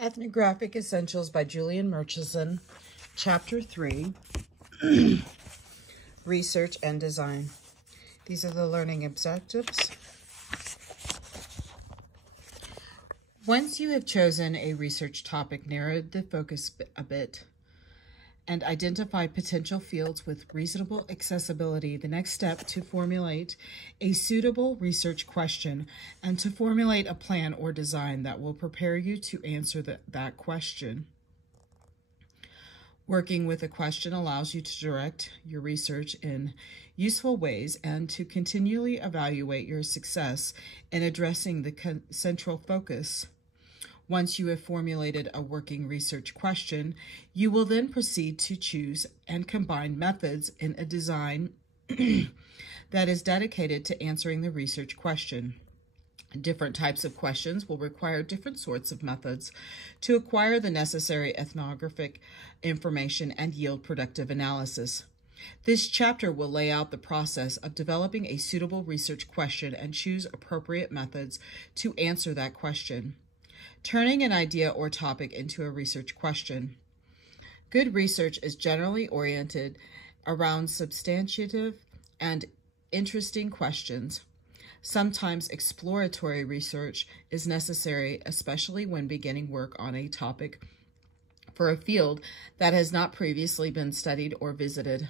Ethnographic Essentials by Julian Murchison, Chapter 3, Research and Design. These are the learning objectives. Once you have chosen a research topic, narrowed the focus a bit, and identified potential fields with reasonable accessibility, the next step to formulate a suitable research question and to formulate a plan or design that will prepare you to answer that question. Working with a question allows you to direct your research in useful ways and to continually evaluate your success in addressing the central focus. Once you have formulated a working research question, you will then proceed to choose and combine methods in a design that is dedicated to answering the research question. Different types of questions will require different sorts of methods to acquire the necessary ethnographic information and yield productive analysis. This chapter will lay out the process of developing a suitable research question and choose appropriate methods to answer that question. Turning an idea or topic into a research question. Good research is generally oriented around substantive and interesting questions. Sometimes exploratory research is necessary, especially when beginning work on a topic for a field that has not previously been studied or visited.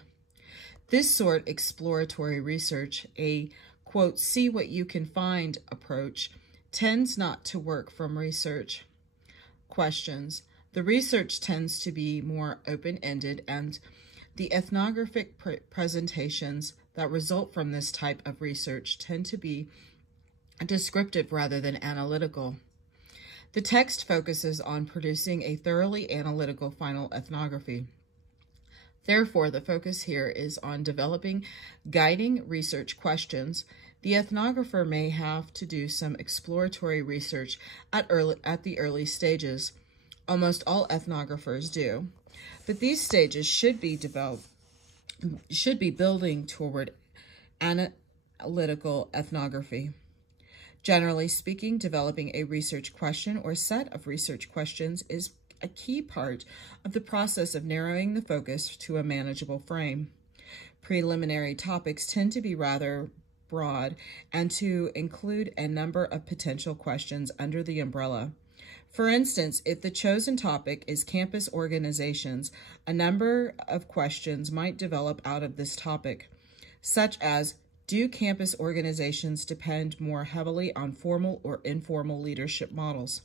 This sort exploratory research, a quote, see what you can find approach, tends not to work from research questions. The research tends to be more open-ended, and the ethnographic presentations that result from this type of research tend to be descriptive rather than analytical. The text focuses on producing a thoroughly analytical final ethnography. Therefore, the focus here is on developing guiding research questions. The ethnographer may have to do some exploratory research at the early stages. Almost all ethnographers do, but these stages should be building toward analytical ethnography. Generally speaking, developing a research question or set of research questions is a key part of the process of narrowing the focus to a manageable frame. Preliminary topics tend to be rather broad and to include a number of potential questions under the umbrella. For instance, if the chosen topic is campus organizations, a number of questions might develop out of this topic, such as, do campus organizations depend more heavily on formal or informal leadership models?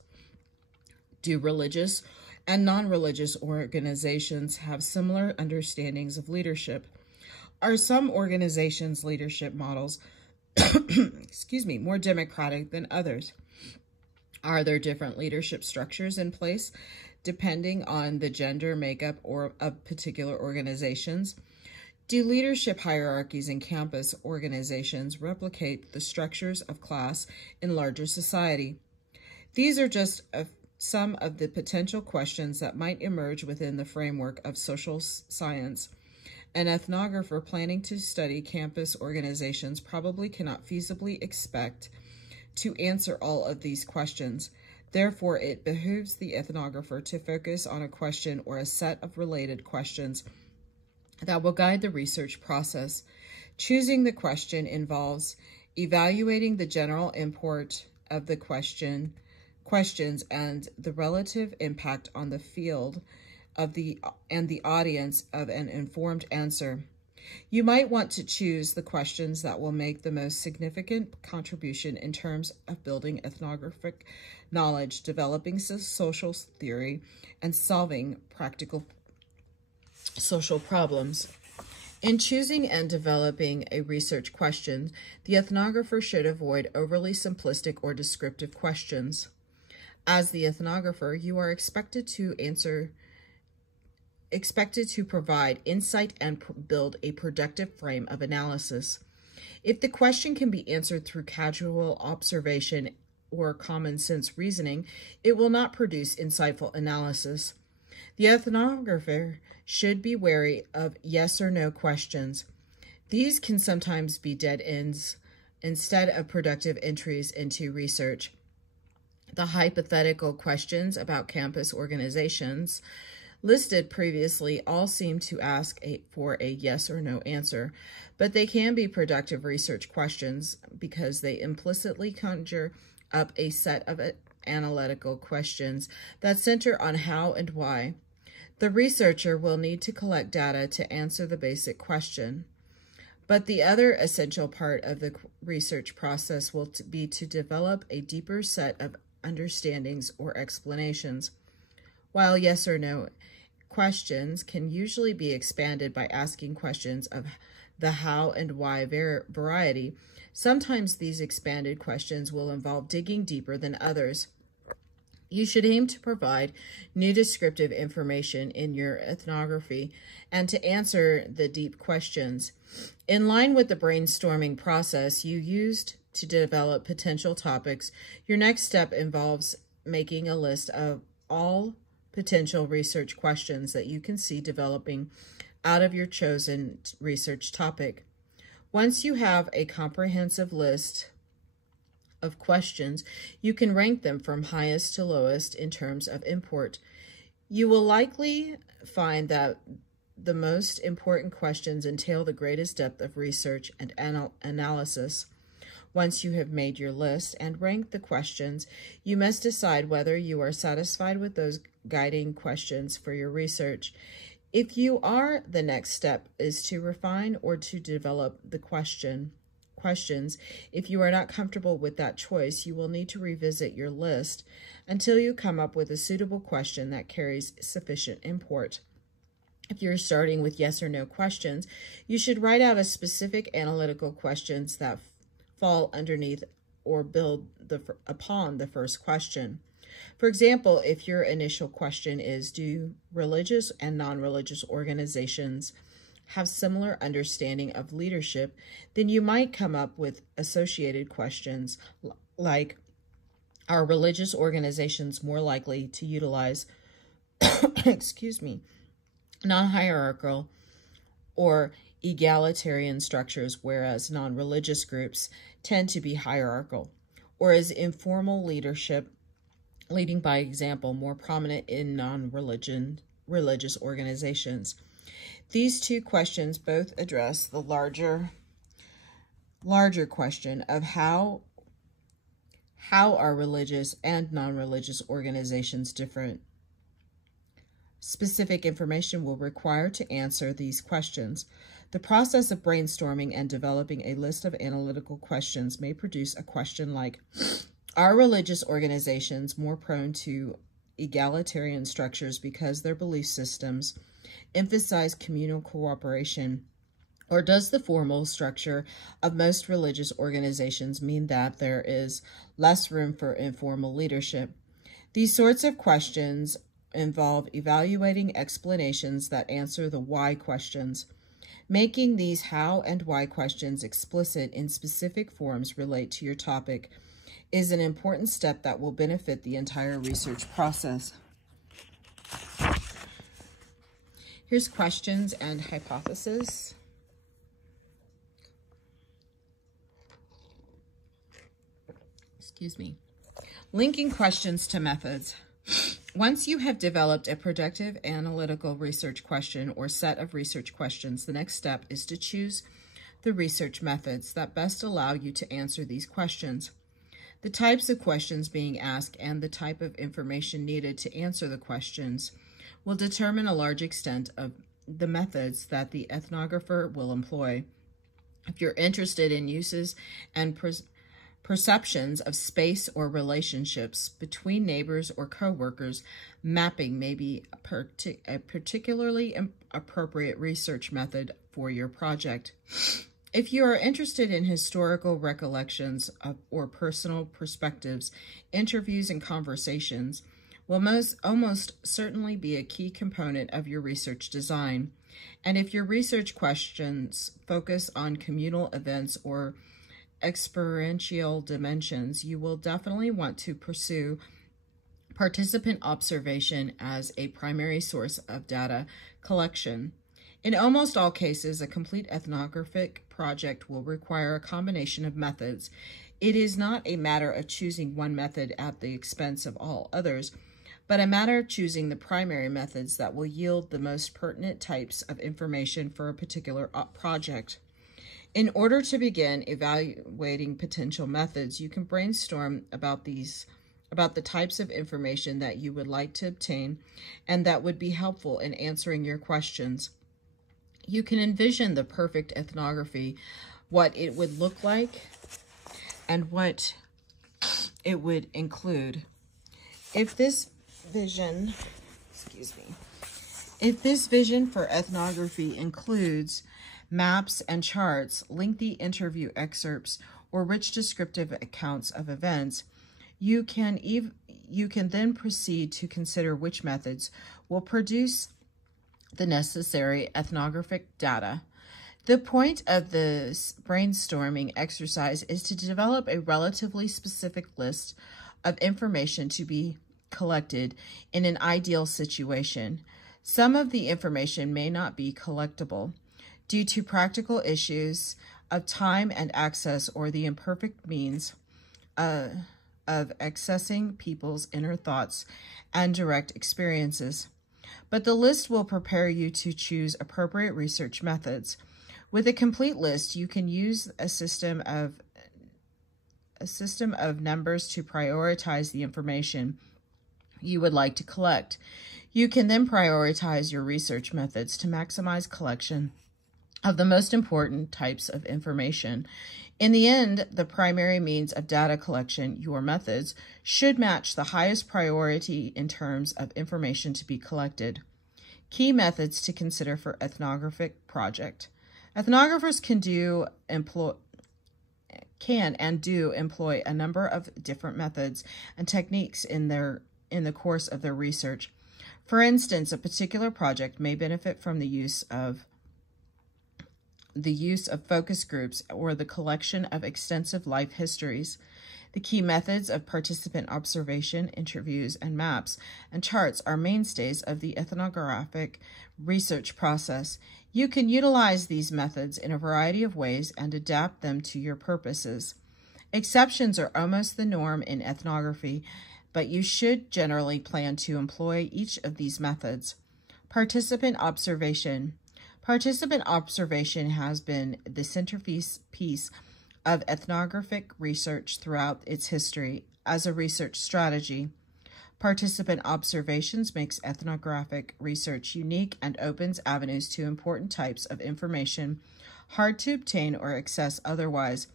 Do religious and non-religious organizations have similar understandings of leadership? Are some organizations' leadership models more democratic than others? Are there different leadership structures in place depending on the gender makeup of particular organizations? Do leadership hierarchies in campus organizations replicate the structures of class in larger society? These are just some of the potential questions that might emerge within the framework of social science. An ethnographer planning to study campus organizations probably cannot feasibly expect to answer all of these questions. Therefore, it behooves the ethnographer to focus on a question or a set of related questions that will guide the research process. Choosing the question involves evaluating the general import of the questions and the relative impact on the field and the audience of an informed answer. You might want to choose the questions that will make the most significant contribution in terms of building ethnographic knowledge, developing social theory, and solving practical social problems. In choosing and developing a research question, the ethnographer should avoid overly simplistic or descriptive questions. As the ethnographer, you are expected to provide insight and build a productive frame of analysis. If the question can be answered through casual observation or common sense reasoning, it will not produce insightful analysis. The ethnographer should be wary of yes or no questions. These can sometimes be dead ends instead of productive entries into research. The hypothetical questions about campus organizations listed previously all seem to ask for a yes or no answer, but they can be productive research questions because they implicitly conjure up a set of analytical questions that center on how and why. The researcher will need to collect data to answer the basic question. But the other essential part of the research process will be to develop a deeper set of understandings or explanations. While yes or no questions can usually be expanded by asking questions of the how and why variety, sometimes these expanded questions will involve digging deeper than others. You should aim to provide new descriptive information in your ethnography and to answer the deep questions. In line with the brainstorming process you used to develop potential topics, your next step involves making a list of all potential research questions that you can see developing out of your chosen research topic. Once you have a comprehensive list of questions, you can rank them from highest to lowest in terms of import. You will likely find that the most important questions entail the greatest depth of research and analysis. Once you have made your list and ranked the questions, you must decide whether you are satisfied with those guiding questions for your research. If you are, the next step is to refine or to develop the questions. If you are not comfortable with that choice, you will need to revisit your list until you come up with a suitable question that carries sufficient import. If you're starting with yes or no questions, you should write out a specific analytical questions that fall underneath or build upon the first question. For example, if your initial question is, do religious and non-religious organizations have similar understanding of leadership, then you might come up with associated questions like, are religious organizations more likely to utilize non-hierarchical or egalitarian structures, whereas non-religious groups tend to be hierarchical? Or is informal leadership, leading by example, more prominent in non-religious organizations? These two questions both address the larger question of how are religious and non-religious organizations different. Specific information will require to answer these questions. The process of brainstorming and developing a list of analytical questions may produce a question like, are religious organizations more prone to egalitarian structures because their belief systems emphasize communal cooperation? Or does the formal structure of most religious organizations mean that there is less room for informal leadership? These sorts of questions involve evaluating explanations that answer the why questions. Making these how and why questions explicit in specific forms relate to your topic is an important step that will benefit the entire research process. Here's questions and hypotheses. Linking questions to methods. Once you have developed a productive analytical research question or set of research questions, the next step is to choose the research methods that best allow you to answer these questions. The types of questions being asked and the type of information needed to answer the questions will determine a large extent of the methods that the ethnographer will employ. If you're interested in uses and perceptions of space or relationships between neighbors or co-workers, mapping may be a particularly appropriate research method for your project. If you are interested in historical recollections or personal perspectives, interviews and conversations will almost certainly be a key component of your research design. And if your research questions focus on communal events or experiential dimensions, you will definitely want to pursue participant observation as a primary source of data collection. In almost all cases, a complete ethnographic project will require a combination of methods. It is not a matter of choosing one method at the expense of all others, but a matter of choosing the primary methods that will yield the most pertinent types of information for a particular project. In order to begin evaluating potential methods, you can brainstorm about the types of information that you would like to obtain and that would be helpful in answering your questions. You can envision the perfect ethnography, what it would look like, and what it would include. If this vision for ethnography includes maps and charts, lengthy interview excerpts, or rich descriptive accounts of events, you can then proceed to consider which methods will produce the necessary ethnographic data. The point of this brainstorming exercise is to develop a relatively specific list of information to be collected in an ideal situation. Some of the information may not be collectible due to practical issues of time and access or the imperfect means of accessing people's inner thoughts and direct experiences. But the list will prepare you to choose appropriate research methods. With a complete list, you can use a system of numbers to prioritize the information you would like to collect. You can then prioritize your research methods to maximize collection of the most important types of information. In the end, the primary means of data collection, your methods, should match the highest priority in terms of information to be collected. Key methods to consider for ethnographic project. Ethnographers can and do employ a number of different methods and techniques in the course of their research. For instance, a particular project may benefit from the use of focus groups or the collection of extensive life histories. The key methods of participant observation, interviews, and maps and charts are mainstays of the ethnographic research process. You can utilize these methods in a variety of ways and adapt them to your purposes. Exceptions are almost the norm in ethnography, but you should generally plan to employ each of these methods. Participant observation. Participant observation has been the centerpiece of ethnographic research throughout its history as a research strategy. Participant observations makes ethnographic research unique and opens avenues to important types of information hard to obtain or access otherwise.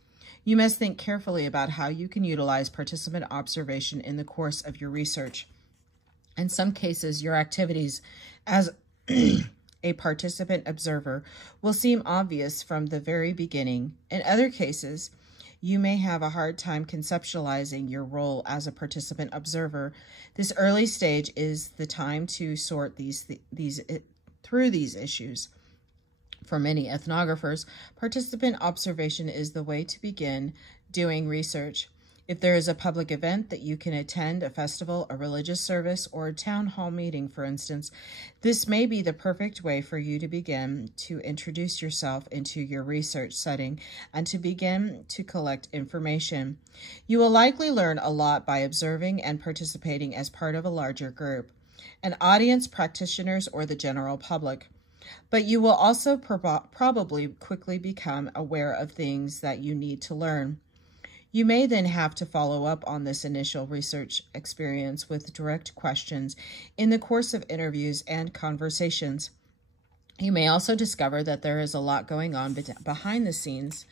You must think carefully about how you can utilize participant observation in the course of your research. In some cases, your activities as a participant observer will seem obvious from the very beginning. In other cases, you may have a hard time conceptualizing your role as a participant observer. This early stage is the time to sort through these issues. For many ethnographers, participant observation is the way to begin doing research. If there is a public event that you can attend, a festival, a religious service, or a town hall meeting, for instance, this may be the perfect way for you to begin to introduce yourself into your research setting and to begin to collect information. You will likely learn a lot by observing and participating as part of a larger group, an audience, practitioners, or the general public. But you will also probably quickly become aware of things that you need to learn. You may then have to follow up on this initial research experience with direct questions in the course of interviews and conversations. You may also discover that there is a lot going on behind the scenes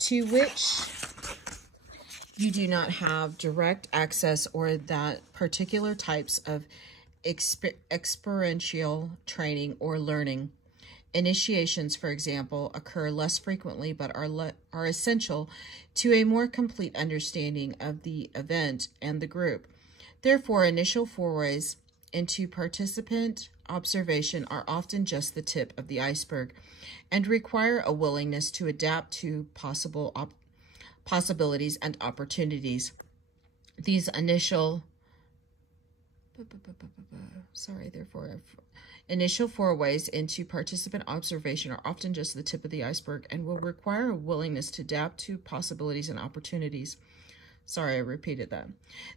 to which you do not have direct access, or that particular types of experiential training or learning. Initiations, for example, occur less frequently but are essential to a more complete understanding of the event and the group. Therefore, initial forays into participant observation are often just the tip of the iceberg and require a willingness to adapt to possibilities and opportunities. These initial Sorry, therefore, initial forays into participant observation are often just the tip of the iceberg and will require a willingness to adapt to possibilities and opportunities. Sorry, I repeated that.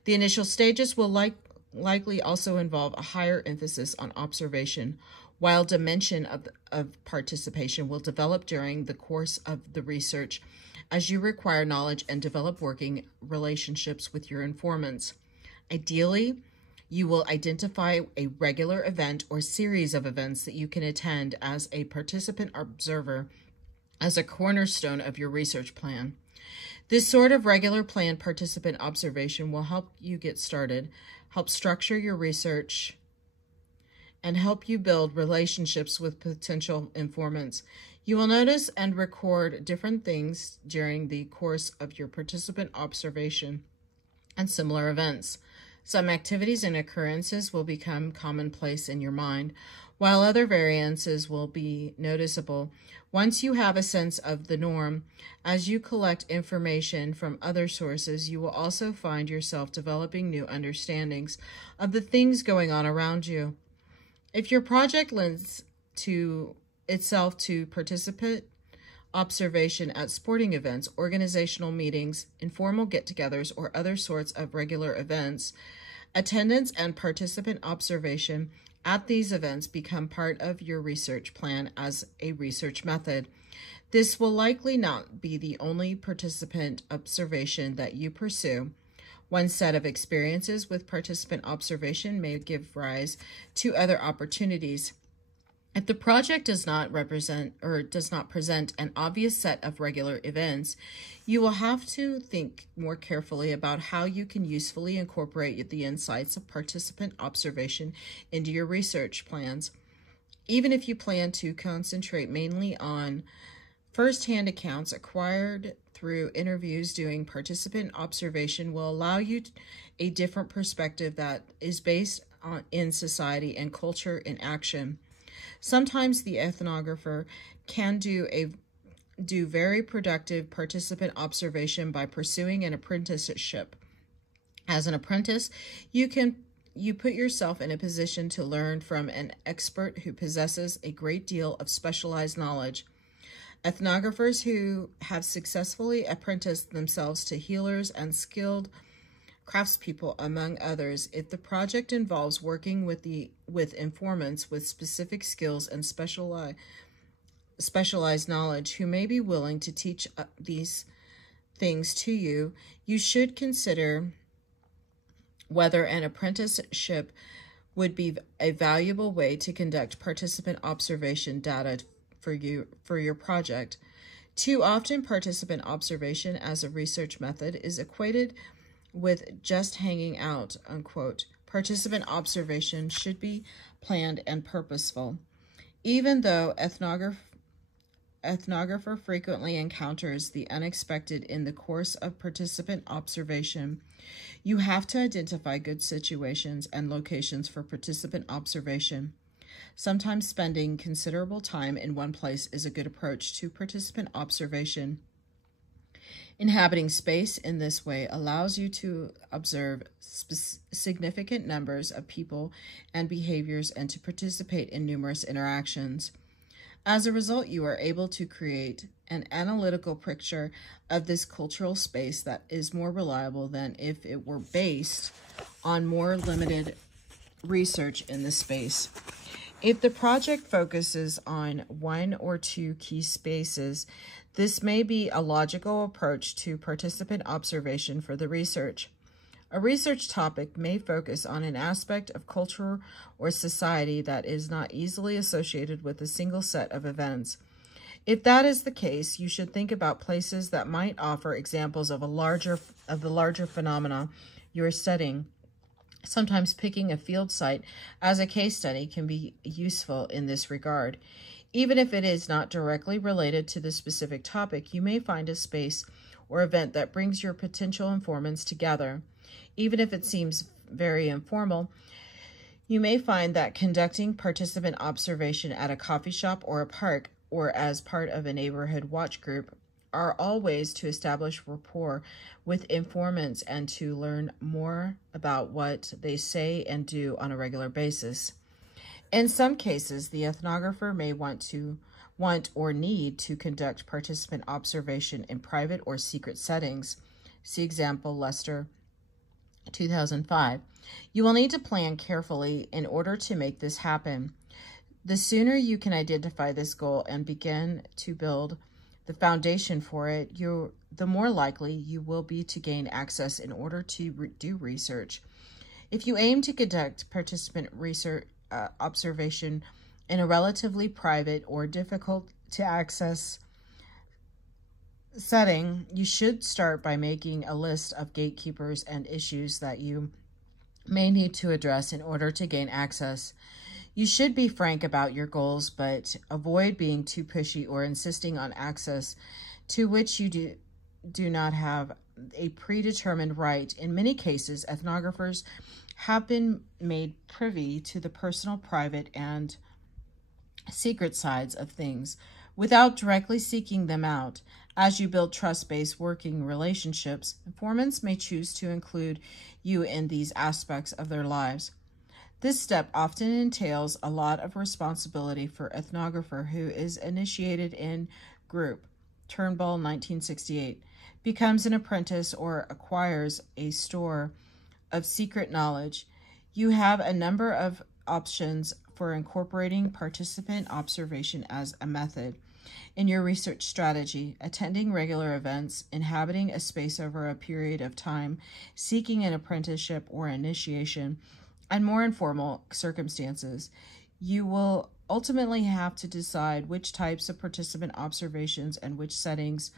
The initial stages will likely also involve a higher emphasis on observation, while dimension of participation will develop during the course of the research as you acquire knowledge and develop working relationships with your informants. Ideally, you will identify a regular event or series of events that you can attend as a participant observer as a cornerstone of your research plan. This sort of regular planned participant observation will help you get started, help structure your research, and help you build relationships with potential informants. You will notice and record different things during the course of your participant observation and similar events. Some activities and occurrences will become commonplace in your mind, while other variances will be noticeable. Once you have a sense of the norm, as you collect information from other sources, you will also find yourself developing new understandings of the things going on around you. If your project lends itself to participant observation at sporting events, organizational meetings, informal get-togethers, or other sorts of regular events, attendance and participant observation at these events become part of your research plan as a research method. This will likely not be the only participant observation that you pursue. One set of experiences with participant observation may give rise to other opportunities. If the project does not present an obvious set of regular events, you will have to think more carefully about how you can usefully incorporate the insights of participant observation into your research plans. Even if you plan to concentrate mainly on first-hand accounts acquired through interviews, doing participant observation will allow you a different perspective that is based in society and culture in action. Sometimes the ethnographer can do very productive participant observation by pursuing an apprenticeship. As an apprentice, you put yourself in a position to learn from an expert who possesses a great deal of specialized knowledge. Ethnographers who have successfully apprenticed themselves to healers and skilled craftspeople, among others, if the project involves working with informants with specific skills and specialized knowledge who may be willing to teach these things to you, you should consider whether an apprenticeship would be a valuable way to conduct participant observation data for your project. Too often, participant observation as a research method is equated with just hanging out, unquote. Participant observation should be planned and purposeful. Even though ethnographer frequently encounters the unexpected in the course of participant observation, you have to identify good situations and locations for participant observation. Sometimes spending considerable time in one place is a good approach to participant observation. Inhabiting space in this way allows you to observe significant numbers of people and behaviors and to participate in numerous interactions. As a result, you are able to create an analytical picture of this cultural space that is more reliable than if it were based on more limited research in the space. If the project focuses on one or two key spaces, this may be a logical approach to participant observation for the research. A research topic may focus on an aspect of culture or society that is not easily associated with a single set of events. If that is the case, you should think about places that might offer examples of the larger phenomena you are studying. Sometimes picking a field site as a case study can be useful in this regard. Even if it is not directly related to the specific topic, you may find a space or event that brings your potential informants together. Even if it seems very informal, you may find that conducting participant observation at a coffee shop or a park or as part of a neighborhood watch group are all ways to establish rapport with informants and to learn more about what they say and do on a regular basis. In some cases, the ethnographer may want or need to conduct participant observation in private or secret settings. See example Lester, 2005. You will need to plan carefully in order to make this happen. The sooner you can identify this goal and begin to build the foundation for it, the more likely you will be to gain access in order to do research. If you aim to conduct participant research observation in a relatively private or difficult to access setting, you should start by making a list of gatekeepers and issues that you may need to address in order to gain access. You should be frank about your goals, but avoid being too pushy or insisting on access to which you do not have a predetermined right. In many cases, ethnographers have been made privy to the personal, private, and secret sides of things without directly seeking them out. As you build trust-based working relationships, informants may choose to include you in these aspects of their lives. This step often entails a lot of responsibility for ethnographer who is initiated in group, Turnbull, 1968, becomes an apprentice or acquires a store of secret knowledge. You have a number of options for incorporating participant observation as a method in your research strategy: attending regular events, inhabiting a space over a period of time, seeking an apprenticeship or initiation, and more informal circumstances. You will ultimately have to decide which types of participant observations and which settings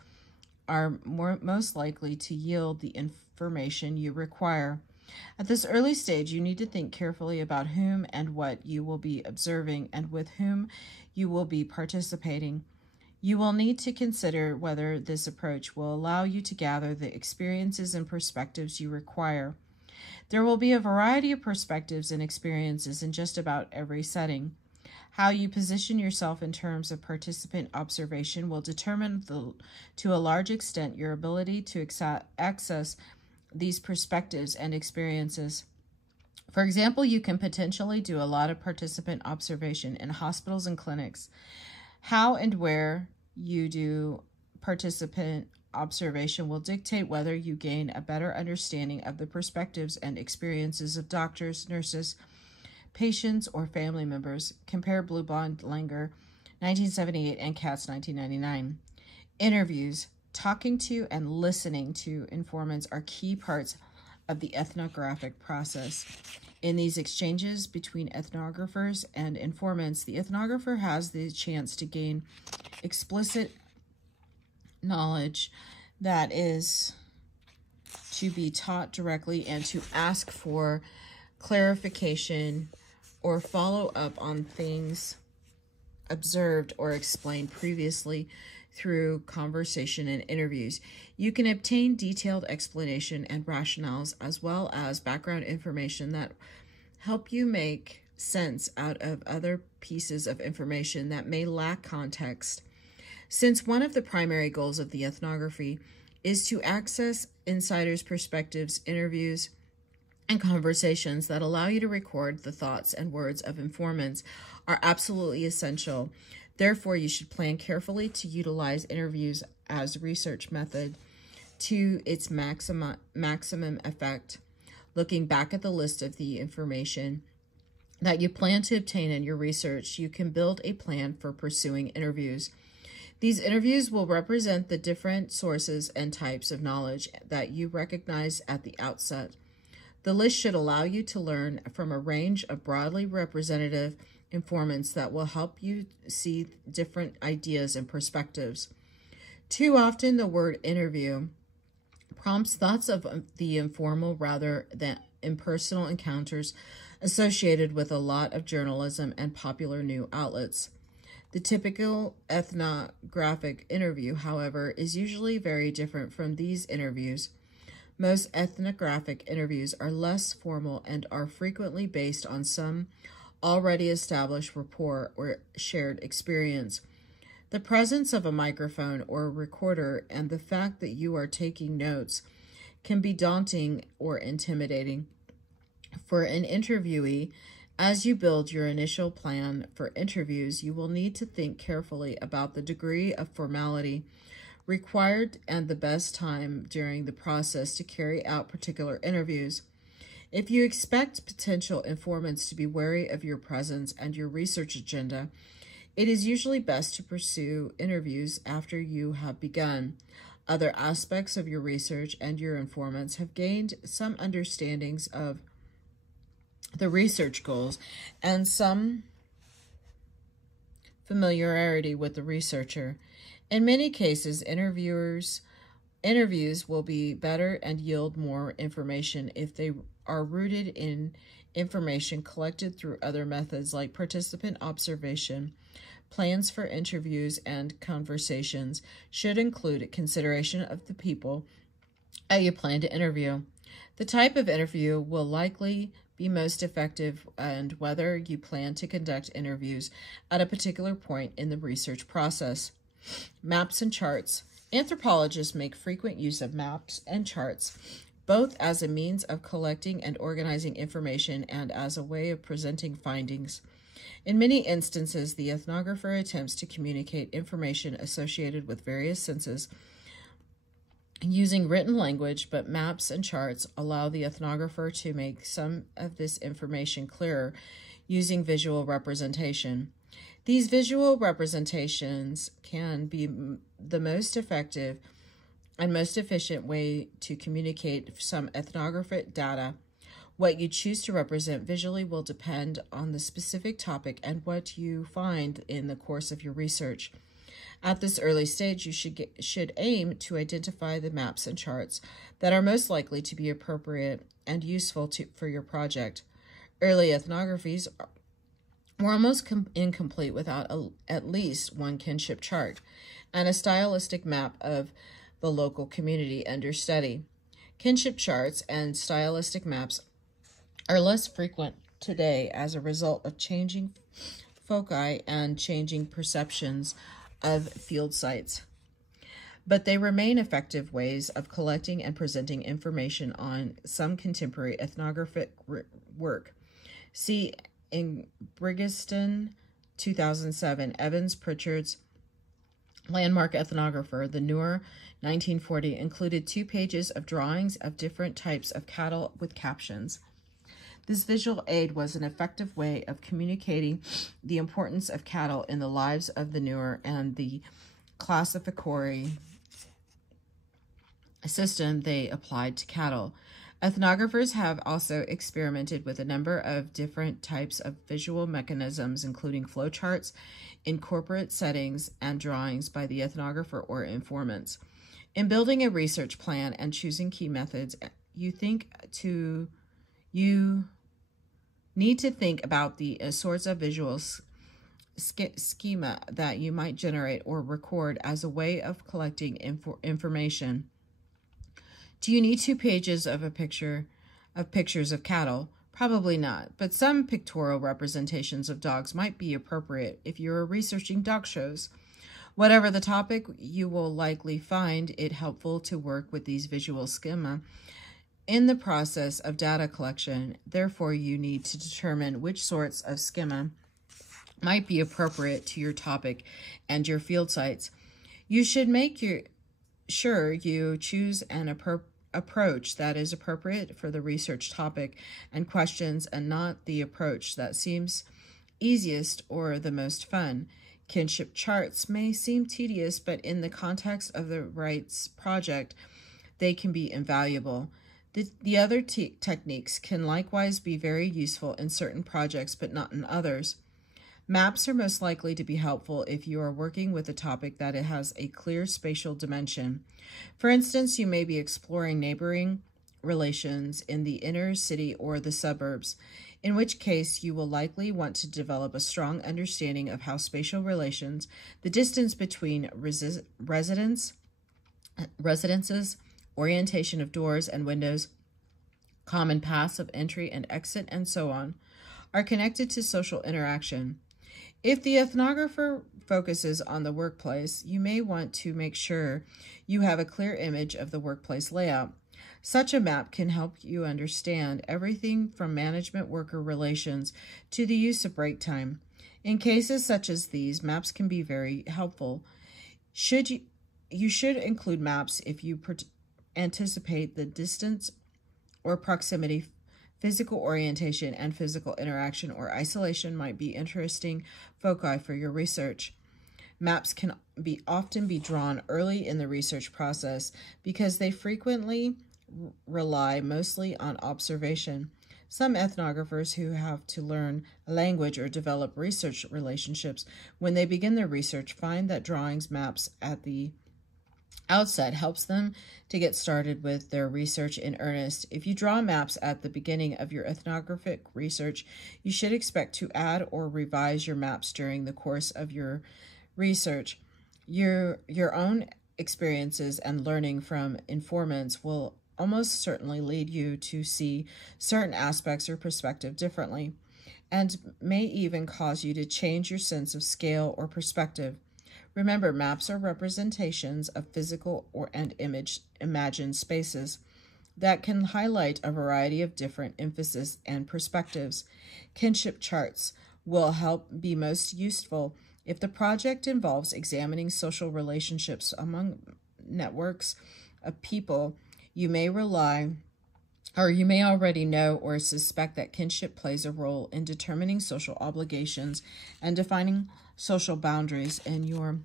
are most likely to yield the information you require. At this early stage, you need to think carefully about whom and what you will be observing and with whom you will be participating. You will need to consider whether this approach will allow you to gather the experiences and perspectives you require. There will be a variety of perspectives and experiences in just about every setting. How you position yourself in terms of participant observation will determine to a large extent your ability to access these perspectives and experiences. For example, you can potentially do a lot of participant observation in hospitals and clinics. How and where you do participant observation will dictate whether you gain a better understanding of the perspectives and experiences of doctors, nurses, patients, or family members. Compare Bluebond, Langer, 1978, and Katz, 1999. Interviews. Talking to and listening to informants are key parts of the ethnographic process. In these exchanges between ethnographers and informants, the ethnographer has the chance to gain explicit knowledge that is to be taught directly and to ask for clarification or follow up on things observed or explained previously through conversation and interviews. You can obtain detailed explanation and rationales as well as background information that help you make sense out of other pieces of information that may lack context. Since one of the primary goals of the ethnography is to access insiders' perspectives, interviews, and conversations that allow you to record the thoughts and words of informants are absolutely essential. Therefore, you should plan carefully to utilize interviews as a research method to its maximum effect. Looking back at the list of the information that you plan to obtain in your research, you can build a plan for pursuing interviews. These interviews will represent the different sources and types of knowledge that you recognize at the outset. The list should allow you to learn from a range of broadly representative informants that will help you see different ideas and perspectives. Too often, the word interview prompts thoughts of the informal rather than impersonal encounters associated with a lot of journalism and popular news outlets. The typical ethnographic interview, however, is usually very different from these interviews. Most ethnographic interviews are less formal and are frequently based on some already established rapport or shared experience. The presence of a microphone or a recorder and the fact that you are taking notes can be daunting or intimidating. For an interviewee, as you build your initial plan for interviews, you will need to think carefully about the degree of formality required and the best time during the process to carry out particular interviews. If you expect potential informants to be wary of your presence and your research agenda, it is usually best to pursue interviews after you have begun. Other aspects of your research and your informants have gained some understandings of the research goals and some familiarity with the researcher. In many cases, interviews will be better and yield more information if they are rooted in information collected through other methods like participant observation. Plans for interviews and conversations should include consideration of the people that you plan to interview. The type of interview will likely be most effective and whether you plan to conduct interviews at a particular point in the research process. Maps and charts. Anthropologists make frequent use of maps and charts, both as a means of collecting and organizing information and as a way of presenting findings. In many instances, the ethnographer attempts to communicate information associated with various senses using written language, but maps and charts allow the ethnographer to make some of this information clearer using visual representation. These visual representations can be the most effective and most efficient way to communicate some ethnographic data. What you choose to represent visually will depend on the specific topic and what you find in the course of your research. At this early stage, you should aim to identify the maps and charts that are most likely to be appropriate and useful for your project. Early ethnographies were almost incomplete without at least one kinship chart and a stylistic map of the local community under study. Kinship charts and stylistic maps are less frequent today as a result of changing foci and changing perceptions of field sites, but they remain effective ways of collecting and presenting information on some contemporary ethnographic work. See in Briggston, 2007, Evans Pritchard's landmark ethnographer, the Noor, 1940, included 2 pages of drawings of different types of cattle with captions. This visual aid was an effective way of communicating the importance of cattle in the lives of the Noor and the classificatory system they applied to cattle. Ethnographers have also experimented with a number of different types of visual mechanisms, including flowcharts in corporate settings and drawings by the ethnographer or informants. In building a research plan and choosing key methods, you need to think about the sorts of visual schema that you might generate or record as a way of collecting information. Do you need 2 pages of pictures of cattle? Probably not, but some pictorial representations of dogs might be appropriate if you are researching dog shows. Whatever the topic, you will likely find it helpful to work with these visual schema in the process of data collection. Therefore, you need to determine which sorts of schema might be appropriate to your topic and your field sites. You should make sure you choose an approach that is appropriate for the research topic and questions and not the approach that seems easiest or the most fun. Kinship charts may seem tedious, but in the context of the rights project, they can be invaluable. The other techniques can likewise be very useful in certain projects, but not in others. Maps are most likely to be helpful if you are working with a topic that it has a clear spatial dimension. For instance, you may be exploring neighboring relations in the inner city or the suburbs, in which case you will likely want to develop a strong understanding of how spatial relations, the distance between residences, orientation of doors and windows, common paths of entry and exit, and so on, are connected to social interaction. If the ethnographer focuses on the workplace, you may want to make sure you have a clear image of the workplace layout. Such a map can help you understand everything from management-worker relations to the use of break time. In cases such as these, maps can be very helpful. You should include maps if you anticipate the distance or proximity, physical orientation, and physical interaction or isolation might be interesting foci for your research. Maps can often be drawn early in the research process because they frequently rely mostly on observation. Some ethnographers who have to learn a language or develop research relationships when they begin their research find that drawing maps at the outset helps them to get started with their research in earnest. If you draw maps at the beginning of your ethnographic research, you should expect to add or revise your maps during the course of your research. Your own experiences and learning from informants will almost certainly lead you to see certain aspects or perspective differently, and may even cause you to change your sense of scale or perspective. Remember, maps are representations of physical and imagined spaces that can highlight a variety of different emphasis and perspectives. Kinship charts will help be most useful if the project involves examining social relationships among networks of people. You may already know or suspect that kinship plays a role in determining social obligations and defining social boundaries in your,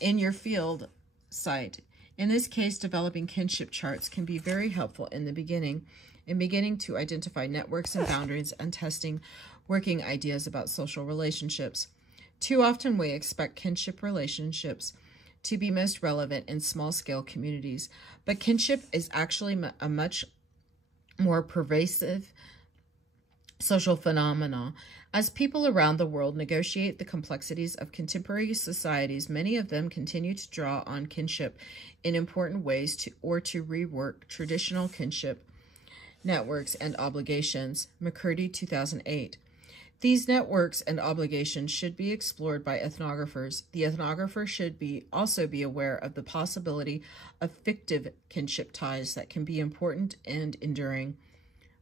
in your field site. In this case, developing kinship charts can be very helpful in the beginning, to identify networks and boundaries and testing working ideas about social relationships. Too often we expect kinship relationships to be most relevant in small-scale communities, but kinship is actually a much more pervasive social phenomena. As people around the world negotiate the complexities of contemporary societies, many of them continue to draw on kinship in important ways to rework traditional kinship networks and obligations. McCurdy, 2008. These networks and obligations should be explored by ethnographers. The ethnographer should also be aware of the possibility of fictive kinship ties that can be important and enduring.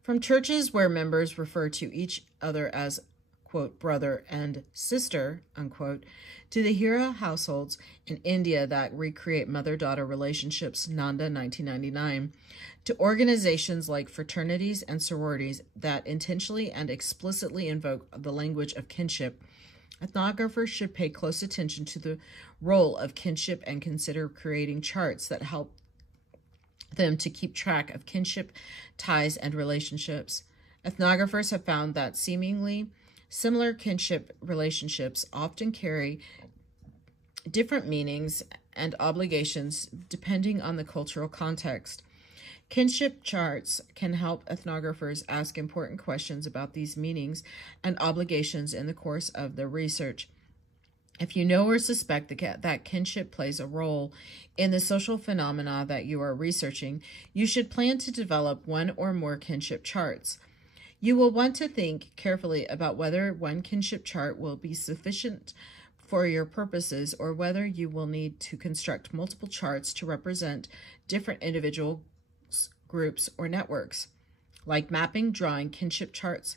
From churches where members refer to each other as, quote, brother and sister, unquote, to the Hira households in India that recreate mother-daughter relationships, Nanda, 1999, to organizations like fraternities and sororities that intentionally and explicitly invoke the language of kinship, ethnographers should pay close attention to the role of kinship and consider creating charts that help them to keep track of kinship ties and relationships. Ethnographers have found that seemingly similar kinship relationships often carry different meanings and obligations depending on the cultural context. Kinship charts can help ethnographers ask important questions about these meanings and obligations in the course of their research. If you know or suspect that kinship plays a role in the social phenomena that you are researching, you should plan to develop one or more kinship charts. You will want to think carefully about whether one kinship chart will be sufficient for your purposes or whether you will need to construct multiple charts to represent different individual groups or networks. Like mapping, drawing kinship charts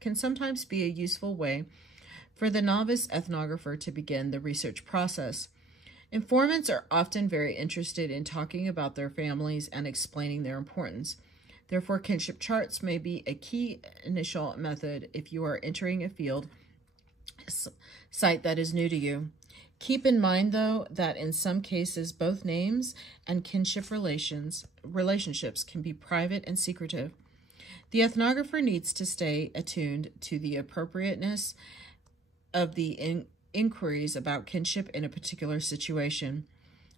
can sometimes be a useful way for the novice ethnographer to begin the research process. Informants are often very interested in talking about their families and explaining their importance. Therefore, kinship charts may be a key initial method if you are entering a field site that is new to you. Keep in mind, though, that in some cases, both names and kinship relationships can be private and secretive. The ethnographer needs to stay attuned to the appropriateness of the inquiries about kinship in a particular situation.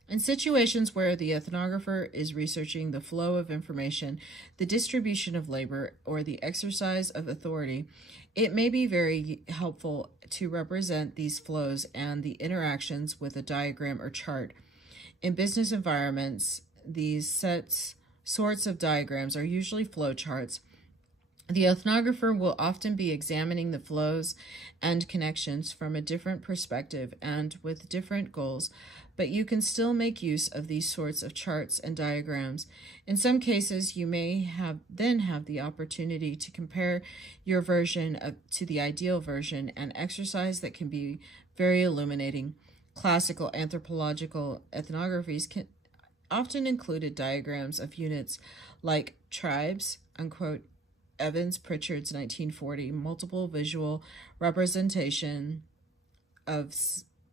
In situations where the ethnographer is researching the flow of information, the distribution of labor, or the exercise of authority, it may be very helpful to represent these flows and the interactions with a diagram or chart. In business environments, these sorts of diagrams are usually flowcharts. The ethnographer will often be examining the flows and connections from a different perspective and with different goals, but you can still make use of these sorts of charts and diagrams. In some cases, you may have the opportunity to compare your version to the ideal version, an exercise that can be very illuminating. Classical anthropological ethnographies often included diagrams of units like tribes, unquote, Evans Pritchard's 1940 multiple visual representation of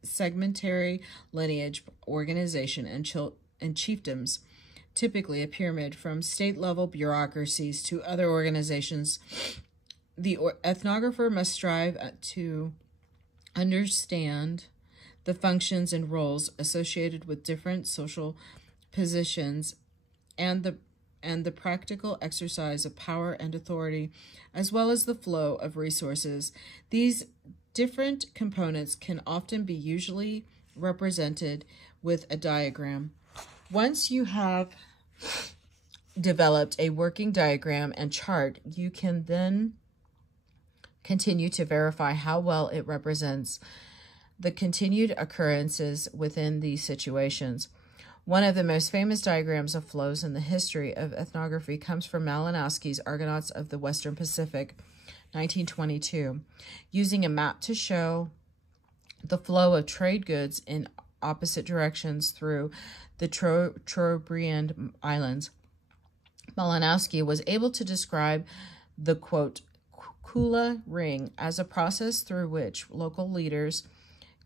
segmentary lineage organization and chiefdoms, typically a pyramid from state-level bureaucracies to other organizations. The ethnographer must strive to understand the functions and roles associated with different social positions and the practical exercise of power and authority, as well as the flow of resources. These different components can often be usually represented with a diagram. Once you have developed a working diagram and chart, you can then continue to verify how well it represents the continued occurrences within these situations. One of the most famous diagrams of flows in the history of ethnography comes from Malinowski's Argonauts of the Western Pacific, 1922, using a map to show the flow of trade goods in opposite directions through the Trobriand Islands. Malinowski was able to describe the, quote, Kula ring as a process through which local leaders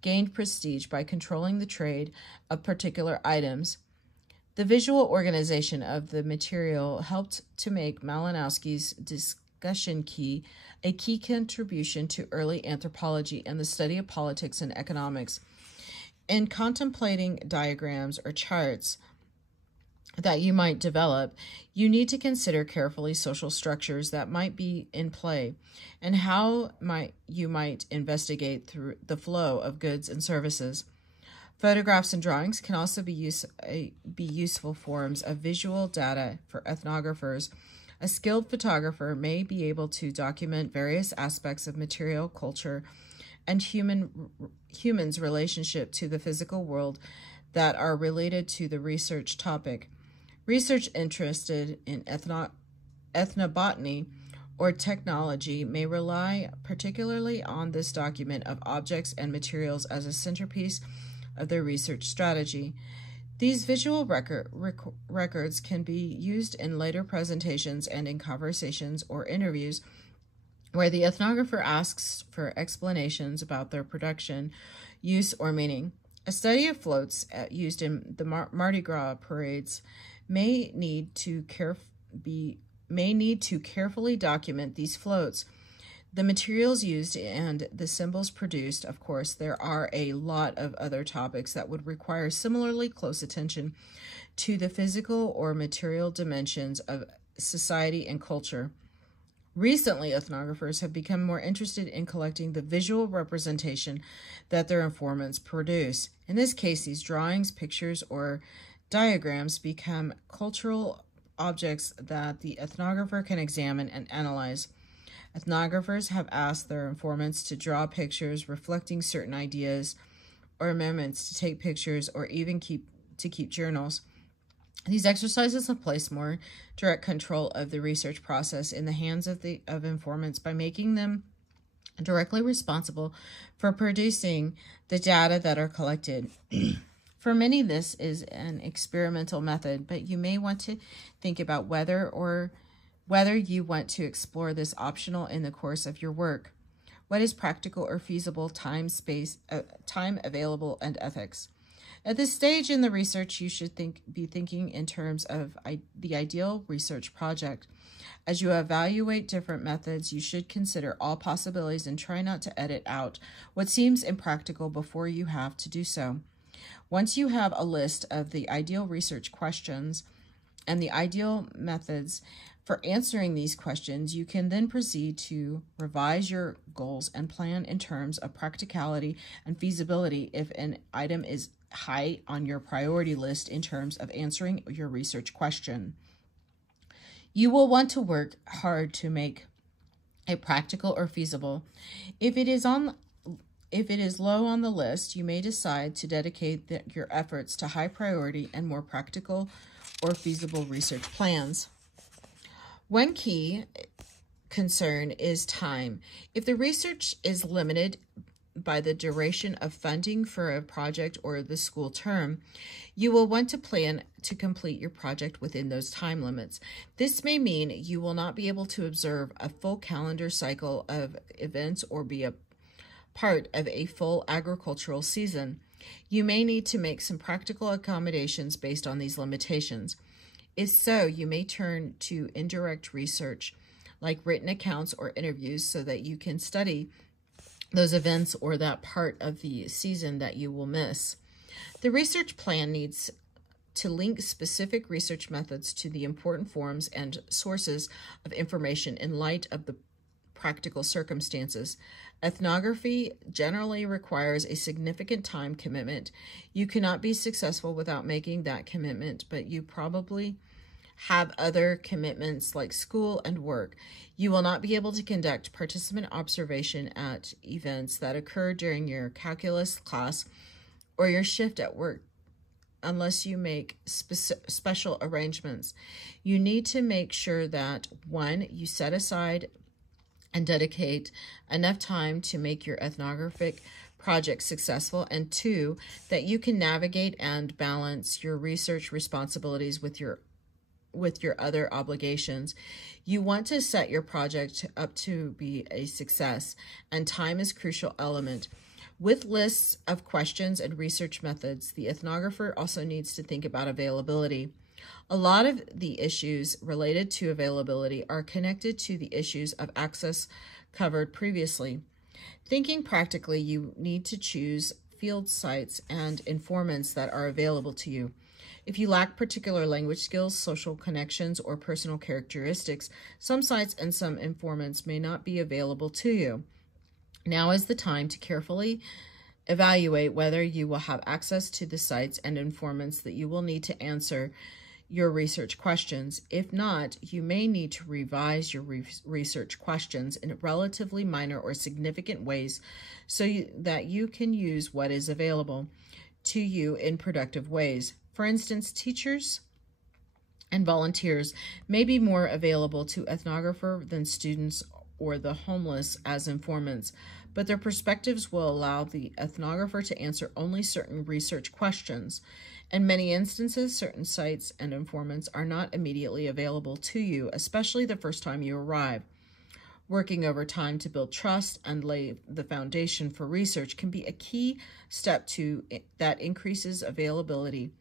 gained prestige by controlling the trade of particular items. The visual organization of the material helped to make Malinowski's discussion key a key contribution to early anthropology and the study of politics and economics. In contemplating diagrams or charts that you might develop, you need to consider carefully social structures that might be in play and how you might investigate through the flow of goods and services. Photographs and drawings can also be useful forms of visual data for ethnographers. A skilled photographer may be able to document various aspects of material, culture, and humans' relationship to the physical world that are related to the research topic. Research interested in ethnobotany or technology may rely particularly on this document of objects and materials as a centerpiece of their research strategy. These visual records can be used in later presentations and in conversations or interviews where the ethnographer asks for explanations about their production, use, or meaning. A study of floats used in the Mardi Gras parades may need to carefully document these floats. The materials used and the symbols produced, of course, there are a lot of other topics that would require similarly close attention to the physical or material dimensions of society and culture. Recently, ethnographers have become more interested in collecting the visual representation that their informants produce. In this case, these drawings, pictures, or diagrams become cultural objects that the ethnographer can examine and analyze. Ethnographers have asked their informants to draw pictures reflecting certain ideas or moments, to take pictures, or even keep journals. These exercises have placed more direct control of the research process in the hands of informants by making them directly responsible for producing the data that are collected. For many, this is an experimental method, but you may want to think about whether you want to explore this optional in the course of your work. What is practical or feasible, time available, and ethics? At this stage in the research, you should be thinking in terms of the ideal research project. As you evaluate different methods, you should consider all possibilities and try not to edit out what seems impractical before you have to do so. Once you have a list of the ideal research questions and the ideal methods for answering these questions, you can then proceed to revise your goals and plan in terms of practicality and feasibility if an item is high on your priority list in terms of answering your research question. You will want to work hard to make it practical or feasible. If it is low on the list, you may decide to dedicate your efforts to high priority and more practical or feasible research plans. One key concern is time. If the research is limited by the duration of funding for a project or the school term, you will want to plan to complete your project within those time limits. This may mean you will not be able to observe a full calendar cycle of events or be a part of a full agricultural season. You may need to make some practical accommodations based on these limitations. If so, you may turn to indirect research, like written accounts or interviews, so that you can study those events or that part of the season that you will miss. The research plan needs to link specific research methods to the important forms and sources of information in light of the practical circumstances. Ethnography generally requires a significant time commitment. You cannot be successful without making that commitment, but you probably have other commitments like school and work. You will not be able to conduct participant observation at events that occur during your calculus class or your shift at work unless you make special arrangements. You need to make sure that 1, you set aside and dedicate enough time to make your ethnographic project successful, and 2, that you can navigate and balance your research responsibilities with your other obligations. You want to set your project up to be a success, and time is a crucial element. With lists of questions and research methods, the ethnographer also needs to think about availability. A lot of the issues related to availability are connected to the issues of access covered previously. Thinking practically, you need to choose field sites and informants that are available to you. If you lack particular language skills, social connections, or personal characteristics, some sites and some informants may not be available to you. Now is the time to carefully evaluate whether you will have access to the sites and informants that you will need to answer your research questions. If not, you may need to revise your research questions in relatively minor or significant ways so that you can use what is available to you in productive ways. For instance, teachers and volunteers may be more available to ethnographer than students or the homeless as informants, but their perspectives will allow the ethnographer to answer only certain research questions. In many instances, certain sites and informants are not immediately available to you, especially the first time you arrive. Working over time to build trust and lay the foundation for research can be a key step that increases availability.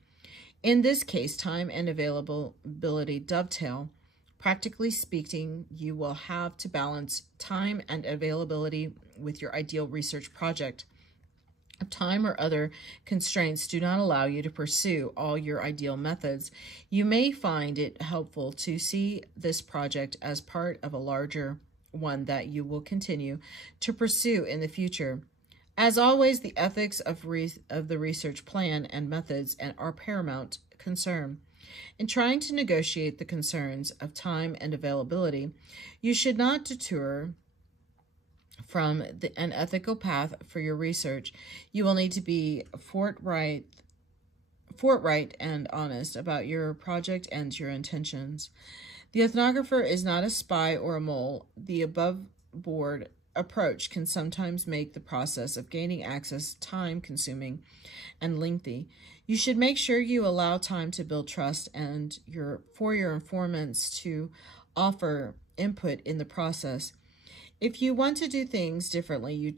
In this case, time and availability dovetail. Practically speaking, you will have to balance time and availability with your ideal research project. If time or other constraints do not allow you to pursue all your ideal methods, you may find it helpful to see this project as part of a larger one that you will continue to pursue in the future. As always, the ethics of the research plan and methods are paramount concern. In trying to negotiate the concerns of time and availability, you should not detour from an ethical path for your research. You will need to be forthright and honest about your project and your intentions. The ethnographer is not a spy or a mole. The above-board approach can sometimes make the process of gaining access time-consuming and lengthy. You should make sure you allow time to build trust and for your informants to offer input in the process. If you want to do things differently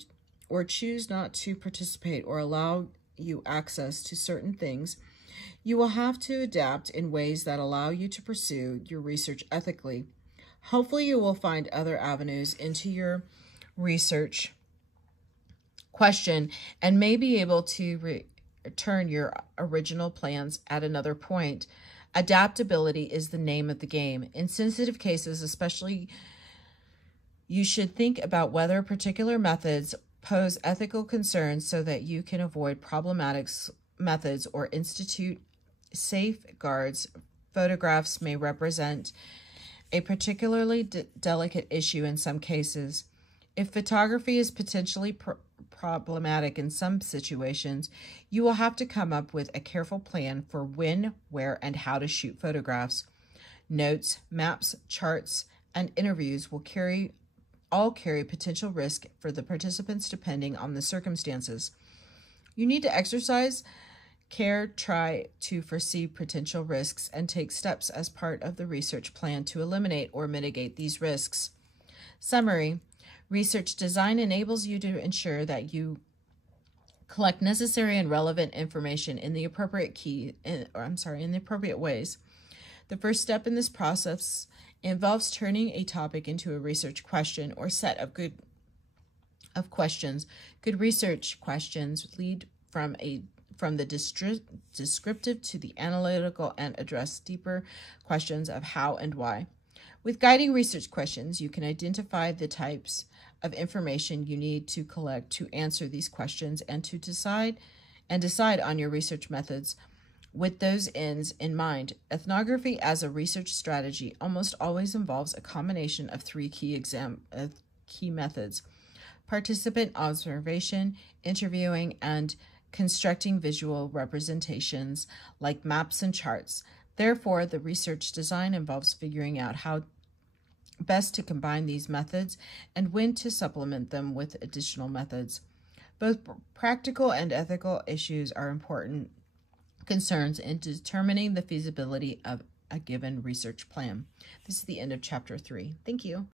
or choose not to participate or allow you access to certain things, you will have to adapt in ways that allow you to pursue your research ethically. Hopefully, you will find other avenues into your research question and may be able to return your original plans at another point. Adaptability is the name of the game. In sensitive cases, especially, you should think about whether particular methods pose ethical concerns so that you can avoid problematic methods or institute safeguards. Photographs may represent a particularly delicate issue in some cases. If photography is potentially problematic in some situations, you will have to come up with a careful plan for when, where, and how to shoot photographs. Notes, maps, charts, and interviews will all carry potential risk for the participants depending on the circumstances. You need to exercise care, try to foresee potential risks, and take steps as part of the research plan to eliminate or mitigate these risks. Summary: research design enables you to ensure that you collect necessary and relevant information in the appropriate ways. The first step in this process involves turning a topic into a research question or set of questions. Good research questions lead from the descriptive to the analytical and address deeper questions of how and why. With guiding research questions, you can identify the types of information you need to collect to answer these questions and to decide on your research methods with those ends in mind. Ethnography as a research strategy almost always involves a combination of three key methods: participant observation, interviewing, and constructing visual representations like maps and charts. Therefore, the research design involves figuring out how best to combine these methods and when to supplement them with additional methods. Both practical and ethical issues are important concerns in determining the feasibility of a given research plan. This is the end of Chapter 3. Thank you.